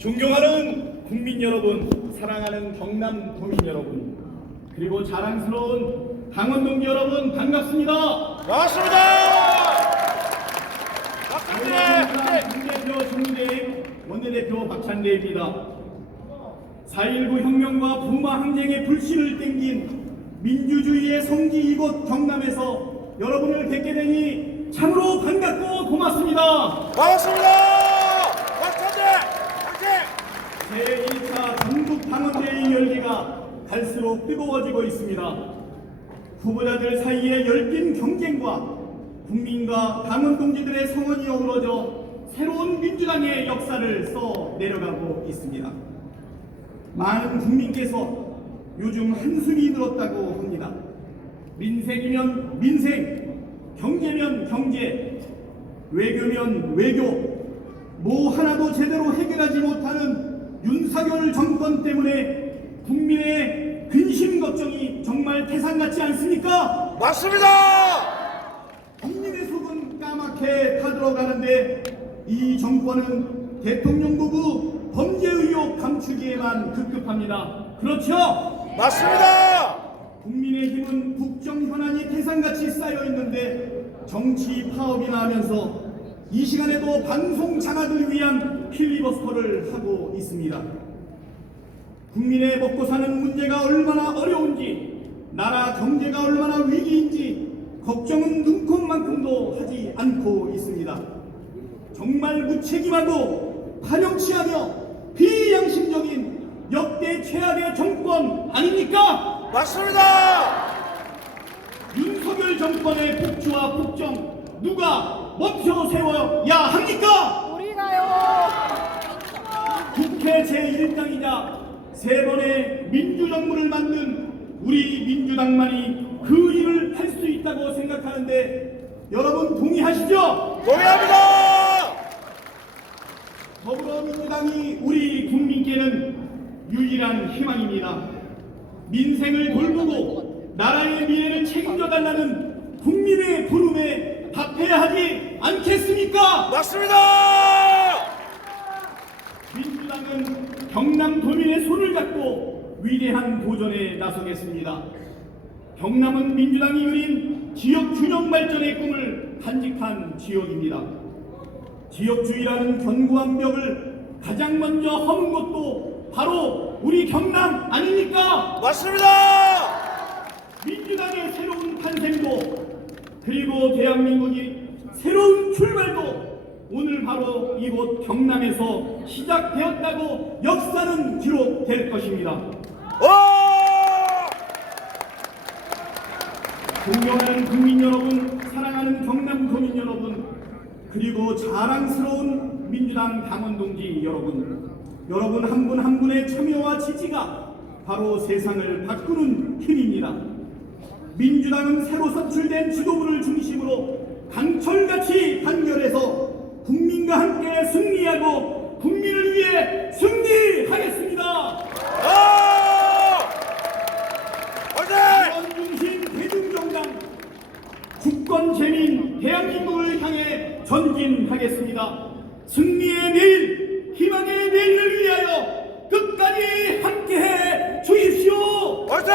존경하는 국민 여러분, 사랑하는 경남 도민 여러분, 그리고 자랑스러운 강원동지 여러분, 반갑습니다. 반갑습니다. 국대표 정무대행 원내대표 박찬대입니다. 4.19 혁명과 부마 항쟁의 불씨를 땡긴 민주주의의 성지 이곳 경남에서 여러분을 뵙게 되니 참으로 반갑고 고맙습니다. 반갑습니다. 박찬대 화이팅! 제1차 전국 방언대회 열기가 갈수록 뜨거워지고 있습니다. 후보자들 사이의 열띤 경쟁과 국민과 당원동지들의 성원이 어우러져 새로운 민주당의 역사를 써 내려가고 있습니다. 많은 국민께서 요즘 한숨이 늘었다고 합니다. 민생이면 민생, 경제면 경제, 외교면 외교, 뭐 하나도 제대로 해결하지 못하는 윤석열 정권 때문에 국민의 근심 걱정이 정말 태산 같지 않습니까? 맞습니다. 국민의 속은 까맣게 타들어가는데 이 정권은 대통령 부부 범죄 의혹 감추기에만 급급합니다. 그렇죠? 맞습니다. 국민의힘은 국정 현안이 태산같이 쌓여 있는데 정치 파업이나 하면서 이 시간에도 방송 장악을 위한 필리버스터를 하고 있습니다. 국민의 먹고 사는 문제가 얼마나 어려운지, 나라 경제가 얼마나 위기인지 걱정은 눈꼽만큼도 하지 않고 있습니다. 정말 무책임하고 파렴치하며 비양심적인 역대 최악의 정권 아닙니까? 맞습니다. 윤석열 정권의 폭주와 폭정 누가 멈춰 세워야 합니까? 우리가요. 국회 제1당이자 세 번의 민주정부를 만든 우리 민주당만이 그 일을 할 수 있다고 생각하는데 여러분 동의하시죠? 동의합니다. 더불어민주당이 우리 국민께는 유일한 희망입니다. 민생을 돌보고 나라의 미래를 책임져달라는 국민의 부름에 답해야 하지 않겠습니까? 맞습니다. 민주당은 경남 도민의 손을 잡고 위대한 도전에 나서겠습니다. 경남은 민주당이 그린 지역 균형 발전의 꿈을 간직한 지역입니다. 지역주의라는 견고한 벽을 가장 먼저 허문 것도 바로 우리 경남 아닙니까? 맞습니다. 민주당의 새로운 탄생도 그리고 대한민국이 새로운 출발도 오늘 바로 이곳 경남에서 시작되었다고 역사는 기록될 것입니다. 존경하는 국민 여러분, 사랑하는 경남 도민 여러분, 그리고 자랑스러운 민주당 당원동지 여러분, 여러분 한 분 한 분의 참여와 지지가 바로 세상을 바꾸는 힘입니다. 민주당은 새로 선출된 지도부를 중심으로 강철같이 단결해서 국민과 함께 승리하고 국민을 위해 승리하겠습니다. 당원 중심 대중정당 주권 재민 대한민국을 향해 전진하겠습니다. 승리의 내일, 희망의 내일을 위하여 끝까지 함께해 주십시오. 화이팅!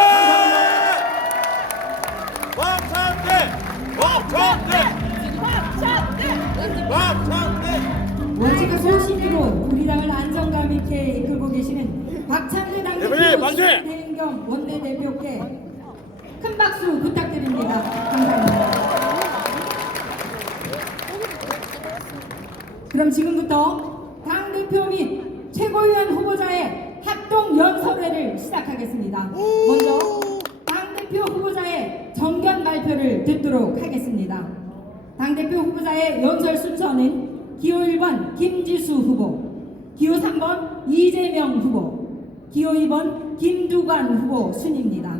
원칙과 소신으로 우리 당을 안정감 있게 이끌고 계시는 박찬대 당대표 대행경 원내대표께 큰 박수 부탁드립니다. 감사합니다. 그럼 지금부터 당대표 및 최고위원 후보자의 합동 연설회를 시작하겠습니다. 먼저 당대표 후보자의 정견 발표를 듣도록 하겠습니다. 당대표 후보자의 연설 순서는 기호 1번 김지수 후보, 기호 3번 이재명 후보, 기호 2번 김두관 후보 순입니다.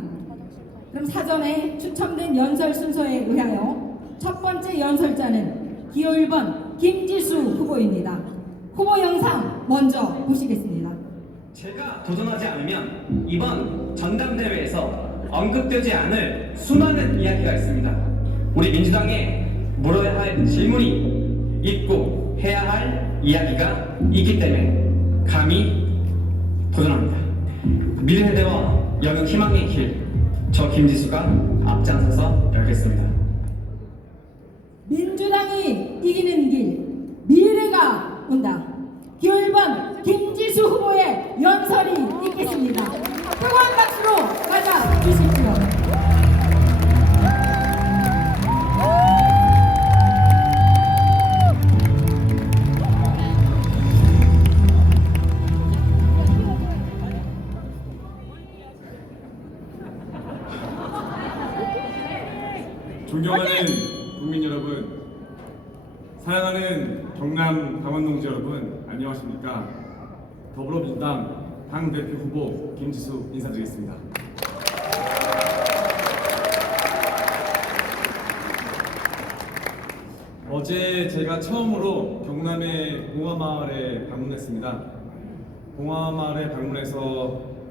그럼 사전에 추첨된 연설 순서에 의하여 첫 번째 연설자는 기호 1번 김지수 후보입니다. 후보 영상 먼저 보시겠습니다. 제가 도전하지 않으면 이번 전당대회에서 언급되지 않을 수많은 이야기가 있습니다. 우리 민주당에 물어야 할 질문이 있고 해야 할 이야기가 있기 때문에 감히 도전합니다. 미래세대와 여는 희망의 길, 저 김지수가 앞장서서 열겠습니다. 민주당이 이기는 길, 미래가 온다. 기호 1번 김지수 후보의 연설이 있겠습니다. 뜨거운 박수로 맞아 주십시오. 존경하는 국민 여러분, 사랑하는 경남 강원동지 여러분, 안녕하십니까? 더불어민주당 당대표 후보 김지수 인사드리겠습니다. 어제 제가 처음으로 경남의 봉화마을에 방문했습니다. 봉화마을에 방문해서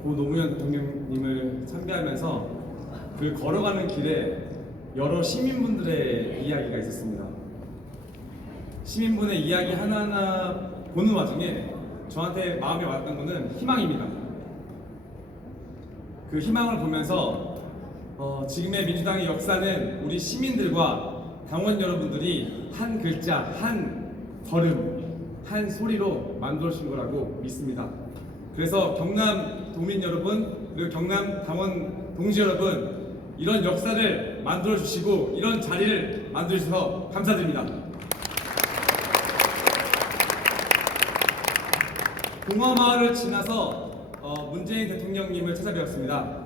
고 노무현 대통령님을 참배하면서 그 걸어가는 길에 여러 시민분들의 이야기가 있었습니다. 시민분의 이야기 하나하나 보는 와중에 저한테 마음에 왔던 것은 희망입니다. 그 희망을 보면서 지금의 민주당의 역사는 우리 시민들과 당원 여러분들이 한 글자, 한 걸음, 한 소리로 만들어진 거라고 믿습니다. 그래서 경남 도민 여러분, 그리고 경남 당원 동지 여러분, 이런 역사를 만들어주시고 이런 자리를 만들어주셔서 감사드립니다. 봉화마을을 지나서 문재인 대통령님을 찾아뵈었습니다.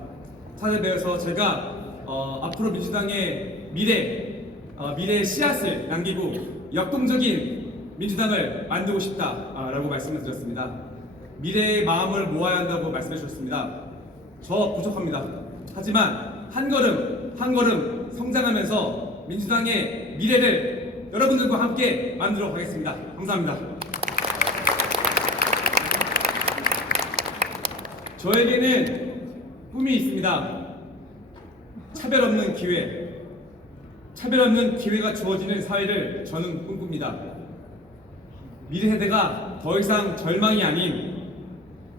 찾아뵈어서 제가 앞으로 민주당의 미래의 씨앗을 남기고 역동적인 민주당을 만들고 싶다라고 말씀을 드렸습니다. 미래의 마음을 모아야 한다고 말씀해 주셨습니다. 저 부족합니다. 하지만 한 걸음 한 걸음 성장하면서 민주당의 미래를 여러분들과 함께 만들어 가겠습니다. 감사합니다. 저에게는 꿈이 있습니다. 차별 없는 기회, 차별 없는 기회가 주어지는 사회를 저는 꿈꿉니다. 미래 세대가 더 이상 절망이 아닌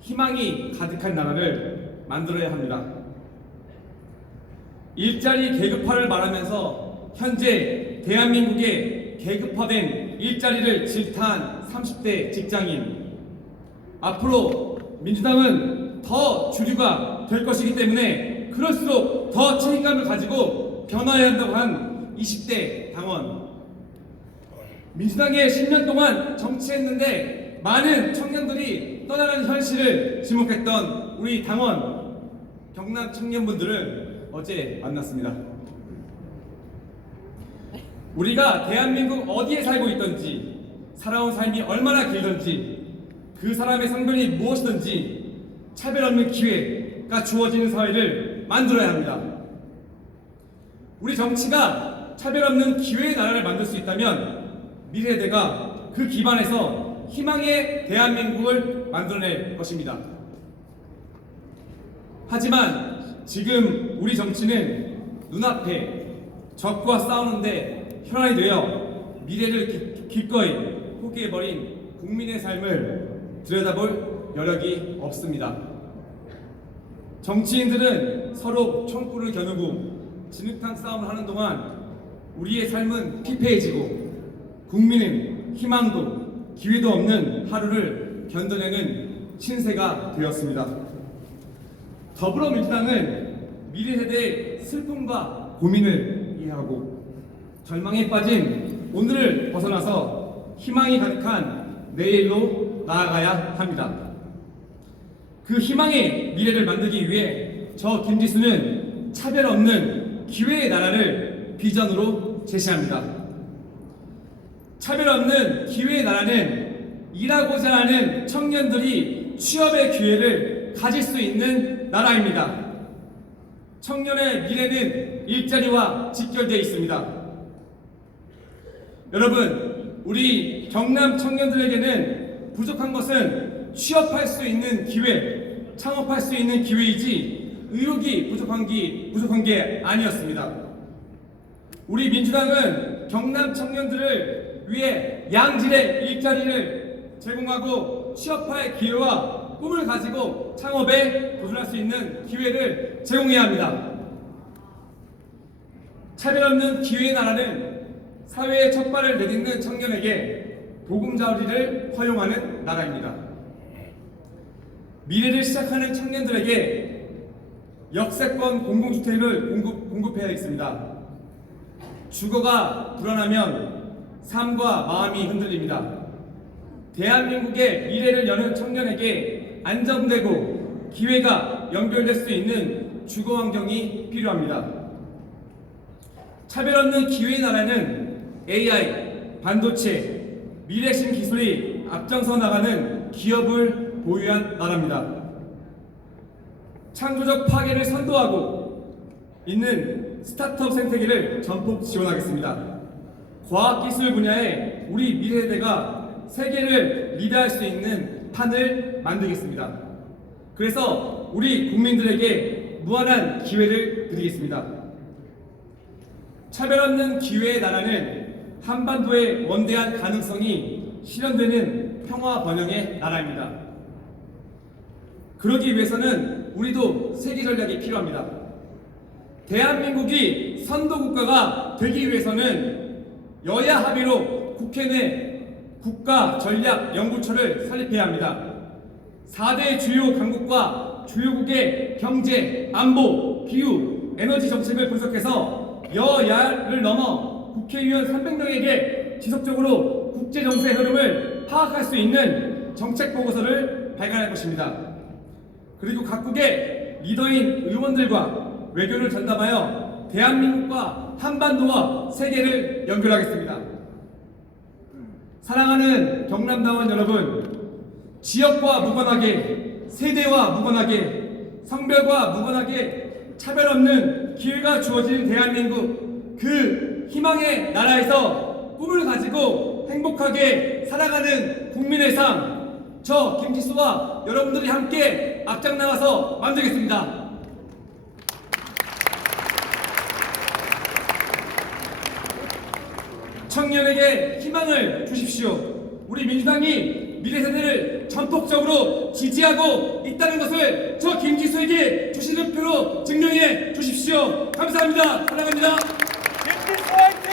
희망이 가득한 나라를 만들어야 합니다. 일자리 계급화를 말하면서 현재 대한민국의 계급화된 일자리를 질타한 30대 직장인, 앞으로 민주당은 더 주류가 될 것이기 때문에 그럴수록 더 책임감을 가지고 변화해야 한다고 한 20대 당원, 민주당에 10년 동안 정치했는데 많은 청년들이 떠나가는 현실을 지목했던 우리 당원, 경남 청년분들을 어제 만났습니다. 우리가 대한민국 어디에 살고 있던지, 살아온 삶이 얼마나 길던지, 그 사람의 성별이 무엇이든지 차별 없는 기회가 주어지는 사회를 만들어야 합니다. 우리 정치가 차별 없는 기회의 나라를 만들 수 있다면 미래세대가 그 기반에서 희망의 대한민국을 만들어낼 것입니다. 하지만 지금 우리 정치는 눈앞에 적과 싸우는데 혈안이 되어 미래를 기꺼이 포기해버린 국민의 삶을 들여다볼 여력이 없습니다. 정치인들은 서로 총구를 겨누고 진흙탕 싸움을 하는 동안 우리의 삶은 피폐해지고 국민은 희망도 기회도 없는 하루를 견뎌내는 신세가 되었습니다. 더불어민주당은 미래 세대의 슬픔과 고민을 이해하고 절망에 빠진 오늘을 벗어나서 희망이 가득한 내일로 나아가야 합니다. 그 희망의 미래를 만들기 위해 저 김지수는 차별 없는 기회의 나라를 비전으로 제시합니다. 차별 없는 기회의 나라는 일하고자 하는 청년들이 취업의 기회를 가질 수 있는 나라입니다. 청년의 미래는 일자리와 직결되어 있습니다. 여러분, 우리 경남 청년들에게는 부족한 것은 취업할 수 있는 기회, 창업할 수 있는 기회이지 의욕이 부족한 게 아니었습니다. 우리 민주당은 경남 청년들을 위해 양질의 일자리를 제공하고 제대로 취업할 기회와 꿈을 가지고 창업에 도전할 수 있는 기회를 제공해야 합니다. 차별 없는 기회의 나라는 사회의 첫 발을 내딛는 청년에게 보금자리를 허용하는 나라입니다. 미래를 시작하는 청년들에게 역세권 공공주택을 공급해야겠습니다. 주거가 불안하면 삶과 마음이 흔들립니다. 대한민국의 미래를 여는 청년에게 안정되고 기회가 연결될 수 있는 주거 환경이 필요합니다. 차별 없는 기회의 나라는 AI, 반도체, 미래신 기술이 앞장서 나가는 기업을 보유한 나라입니다. 창조적 파괴를 선도하고 있는 스타트업 생태계를 전폭 지원하겠습니다. 과학기술 분야에 우리 미래세대가 세계를 리드할 수 있는 판을 만들겠습니다. 그래서 우리 국민들에게 무한한 기회를 드리겠습니다. 차별 없는 기회의 나라는 한반도의 원대한 가능성이 실현되는 평화 번영의 나라입니다. 그러기 위해서는 우리도 세계 전략이 필요합니다. 대한민국이 선도국가가 되기 위해서는 여야 합의로 국회 내 국가전략연구처를 설립해야 합니다. 4대 주요 강국과 주요국의 경제, 안보, 기후, 에너지 정책을 분석해서 여야를 넘어 국회의원 300명에게 지속적으로 국제정세 흐름을 파악할 수 있는 정책 보고서를 발간할 것입니다. 그리고 각국의 리더인 의원들과 외교를 전담하여 대한민국과 한반도와 세계를 연결하겠습니다. 사랑하는 경남당원 여러분, 지역과 무관하게, 세대와 무관하게, 성별과 무관하게 차별 없는 기회가 주어진 대한민국, 그 희망의 나라에서 꿈을 가지고 행복하게 살아가는 국민의 삶, 저 김지수와 여러분들이 함께 앞장 나가서 만들겠습니다. 청년에게 희망을 주십시오. 우리 민주당이 미래세대를 전폭적으로 지지하고 있다는 것을 저 김지수에게 주시는 표로 증명해 주십시오. 감사합니다. 사랑합니다. 김지수 화이팅!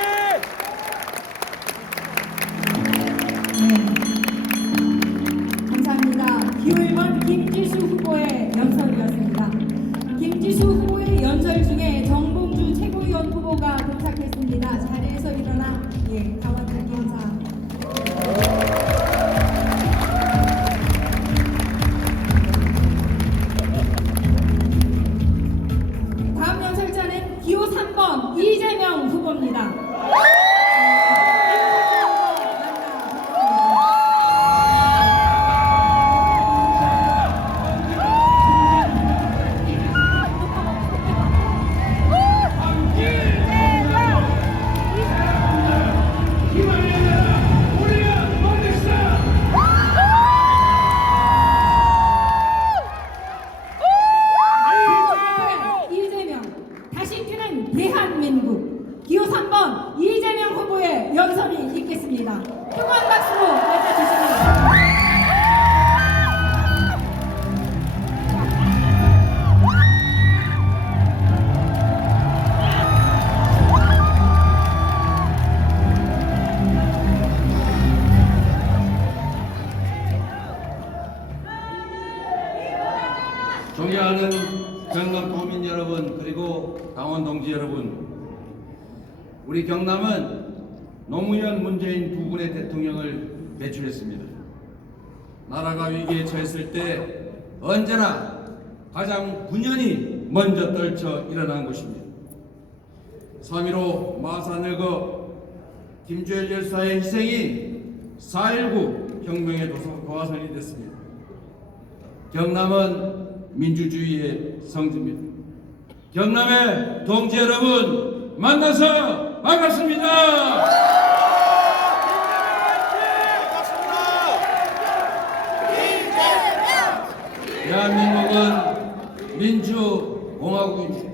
감사합니다. 기호 1번 김지수 후보의 연설이었습니다. 김지수 후보의 연설 중에 정봉주 최고위원 후보가 도착했습니다. 자리에서 일어나 가와주기 감사합니다. 다음 연설자는 기호 3번 이재명 후보입니다. 이재명, 다시 뛰는 대한민국. 기호 3번 이재명 후보의 연설이 있겠습니다. 뜨거운 박수로 맞아주십니다. 존경하는 경남 도민 여러분, 그리고 당원 동지 여러분, 우리 경남은 노무현, 문재인 두 분의 대통령을 배출했습니다. 나라가 위기에 처했을 때 언제나 가장 군연히 먼저 떨쳐 일어난 것입니다. 3.15 마산을거 김주열 열사의 희생이 4.19 혁명의 도화선이 됐습니다. 경남은 민주주의의 성지입니다. 경남의 동지 여러분, 만나서 반갑습니다. 대한민국은 민주공화국입니다.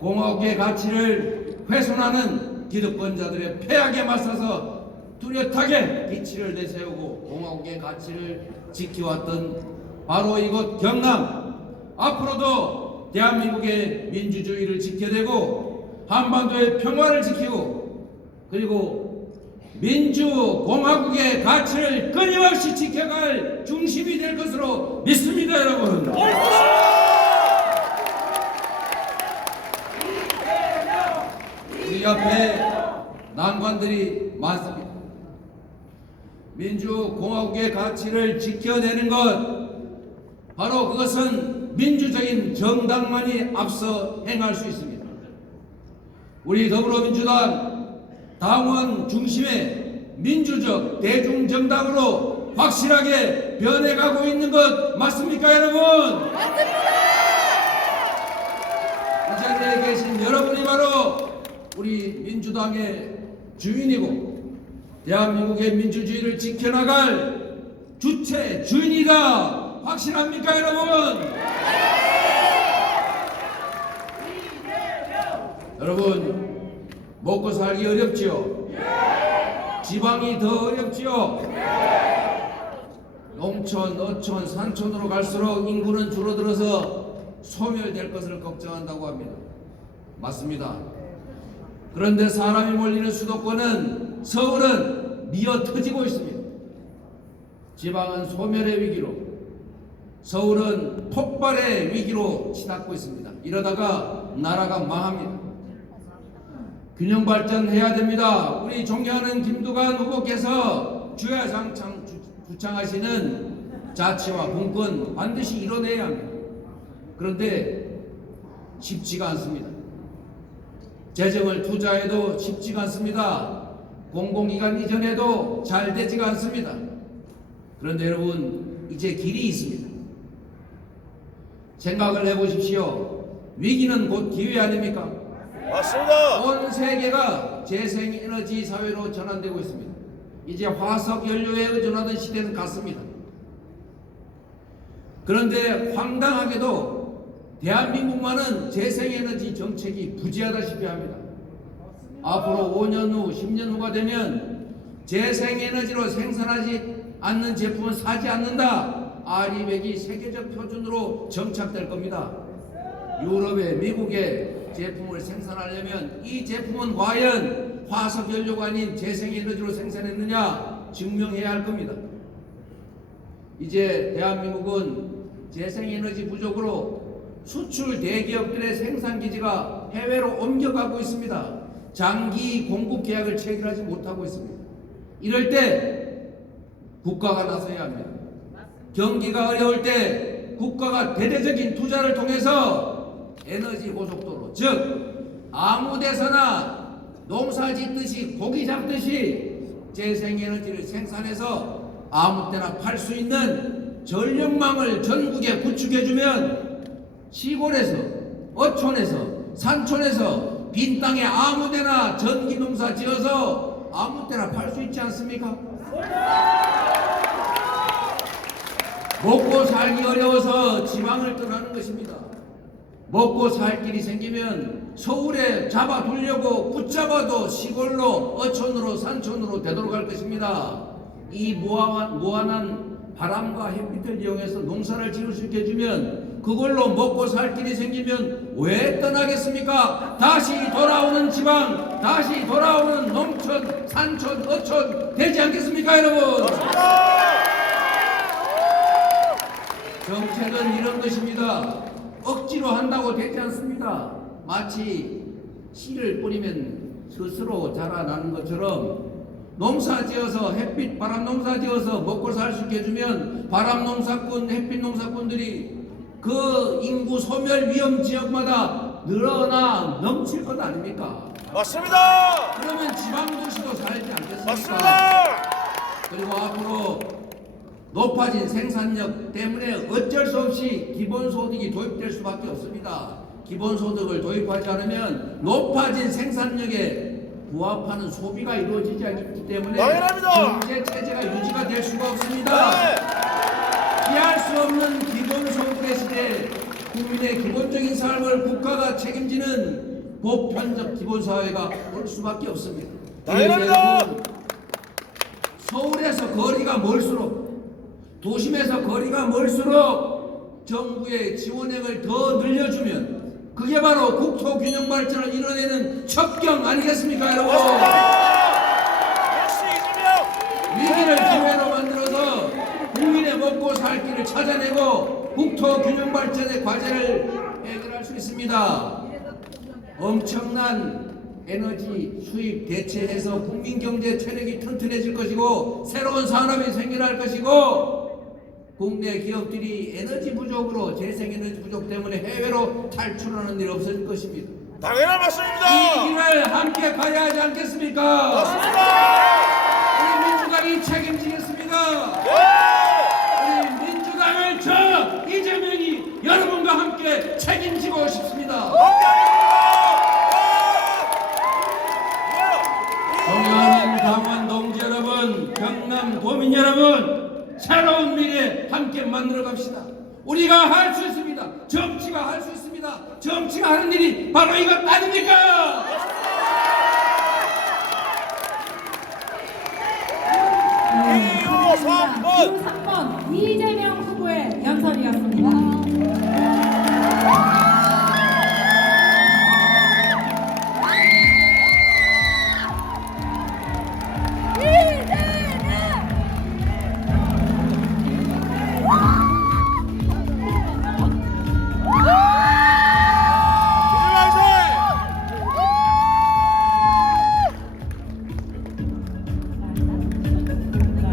공화국의 가치를 훼손하는 기득권자들의 폐악에 맞서서 뚜렷하게 기치를 내세우고 공화국의 가치를 지켜왔던 바로 이곳 경남, 앞으로도 대한민국의 민주주의를 지켜내고 한반도의 평화를 지키고 그리고 민주공화국의 가치를 끊임없이 지켜갈 중심이 될 것으로 믿습니다, 여러분. 우리 앞에 난관들이 많습니다. 민주공화국의 가치를 지켜내는 것, 바로 그것은 민주적인 정당만이 앞서 행할 수 있습니다. 우리 더불어민주당 당원 중심의 민주적 대중정당으로 확실하게 변해가고 있는 것 맞습니까, 여러분? 맞습니다! 이 자리에 계신 여러분이 바로 우리 민주당의 주인이고 대한민국의 민주주의를 지켜나갈 주체, 주인이다. 확실합니까, 여러분? 여러분, 먹고 살기 어렵지요? 지방이 더 어렵지요? 농촌, 어촌, 산촌으로 갈수록 인구는 줄어들어서 소멸될 것을 걱정한다고 합니다. 맞습니다. 그런데 사람이 몰리는 수도권은, 서울은 미어 터지고 있습니다. 지방은 소멸의 위기로, 서울은 폭발의 위기로 치닫고 있습니다. 이러다가 나라가 망합니다. 균형 발전해야 됩니다. 우리 존경하는 김두관 후보께서 주야장창 주창하시는 자치와 분권 반드시 이뤄내야 합니다. 그런데 쉽지가 않습니다. 재정을 투자해도 쉽지가 않습니다. 공공기관 이전에도 잘 되지가 않습니다. 그런데 여러분, 이제 길이 있습니다. 생각을 해보십시오. 위기는 곧 기회 아닙니까? 맞습니다. 온 세계가 재생에너지 사회로 전환되고 있습니다. 이제 화석 연료에 의존하던 시대는 갔습니다. 그런데 황당하게도 대한민국만은 재생에너지 정책이 부재하다시피 합니다. 앞으로 5년 후, 10년 후가 되면 재생에너지로 생산하지 않는 제품은 사지 않는다. 아리백이 세계적 표준으로 정착될 겁니다. 유럽에, 미국에 제품을 생산하려면 이 제품은 과연 화석연료가 아닌 재생에너지로 생산했느냐 증명해야 할 겁니다. 이제 대한민국은 재생에너지 부족으로 수출 대기업들의 생산기지가 해외로 옮겨가고 있습니다. 장기 공급 계약을 체결하지 못하고 있습니다. 이럴 때 국가가 나서야 합니다. 경기가 어려울 때 국가가 대대적인 투자를 통해서 에너지 고속도로, 즉 아무 데서나 농사 짓듯이 고기 잡듯이 재생에너지를 생산해서 아무 때나 팔 수 있는 전력망을 전국에 구축해주면 시골에서, 어촌에서, 산촌에서 빈 땅에 아무 데나 전기 농사 지어서 아무 때나 팔 수 있지 않습니까? 먹고 살기 어려워서 지방을 떠나는 것입니다. 먹고 살 길이 생기면 서울에 잡아두려고 붙잡아도 시골로, 어촌으로, 산촌으로 되돌아갈 것입니다. 이 무한한 바람과 햇빛을 이용해서 농사를 지을 수 있게 해주면, 그걸로 먹고 살 길이 생기면 왜 떠나겠습니까? 다시 돌아오는 지방, 다시 돌아오는 농촌, 산촌, 어촌 되지 않겠습니까, 여러분? 정책은 이런 것입니다. 억지로 한다고 되지 않습니다. 마치 씨를 뿌리면 스스로 자라나는 것처럼 농사 지어서, 햇빛, 바람 농사 지어서 먹고 살 수 있게 해주면 바람 농사꾼, 햇빛 농사꾼들이 그 인구 소멸 위험 지역마다 늘어나 넘칠 것 아닙니까? 맞습니다. 그러면 지방도시도 살지 않겠습니까? 맞습니다. 그리고 앞으로 높아진 생산력 때문에 어쩔 수 없이 기본소득이 도입될 수밖에 없습니다. 기본소득을 도입하지 않으면 높아진 생산력에 부합하는 소비가 이루어지지 않기 때문에 당연합니다. 경제체제가 유지가 될 수가 없습니다. 피할 수 없는 기본소득의 시대, 국민의 기본적인 삶을 국가가 책임지는 보편적 기본사회가 올 수밖에 없습니다. 당연합니다. 서울에서 거리가 멀수록, 도심에서 거리가 멀수록 정부의 지원액을 더 늘려주면 그게 바로 국토균형 발전을 이뤄내는 첩경 아니겠습니까, 여러분? 역시 이재명. 위기를 기회로 만들어서 국민의 먹고 살 길을 찾아내고 국토균형 발전의 과제를 해결할 수 있습니다. 엄청난 에너지 수입 대체해서 국민 경제 체력이 튼튼해질 것이고 새로운 산업이 생겨날 것이고 국내 기업들이 에너지 부족으로 재생에너지 부족 때문에 해외로 탈출하는 일이 없어질 것입니다. 당연한 이 말씀입니다. 길을 함께 가야 하지 않겠습니까? 맞습니다. 우리 민주당이 책임지겠습니다. 우리 민주당을 저 이재명이 여러분과 함께 책임지고 싶습니다. 동해안 강원 동지 여러분, 경남 도민 여러분, 새로운 미래 함께 만들어 갑시다. 우리가 할 수 있습니다. 정치가 할 수 있습니다. 정치가 하는 일이 바로 이것 아닙니까? 네, 기호 감사합니다. 3번 이재명 후보의 연설이었습니다.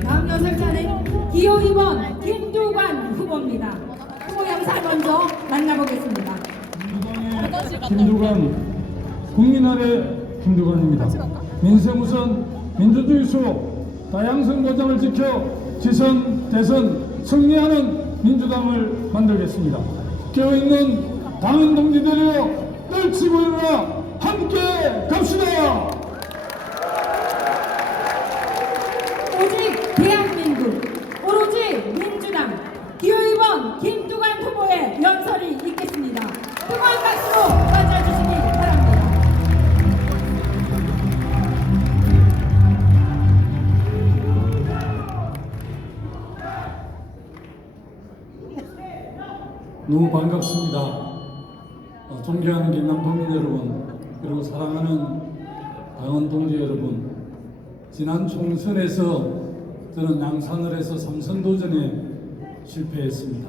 다음 연설자는 기호 2번 김두관 후보입니다. 후보 영상 먼저 만나보겠습니다. 김두관, 국민아래 김두관입니다. 민생우선, 민주주의 수호, 다양성 보장을 지켜 지선, 대선 승리하는 민주당을 만들겠습니다. 깨어있는 당원 동지들이여 떨치고 일어나 함께 갑시다. 오직 대한민국, 오로지 민주당, 기호 2번 김두관 후보의 연설이 있겠습니다. 뜨거운 박수로 맞아주시기 바랍니다. 너무 반갑습니다. 존경하는 경남도민 여러분, 그리고 사랑하는 당원 동지 여러분, 지난 총선에서 저는 양산을에서 3선 도전에 실패했습니다.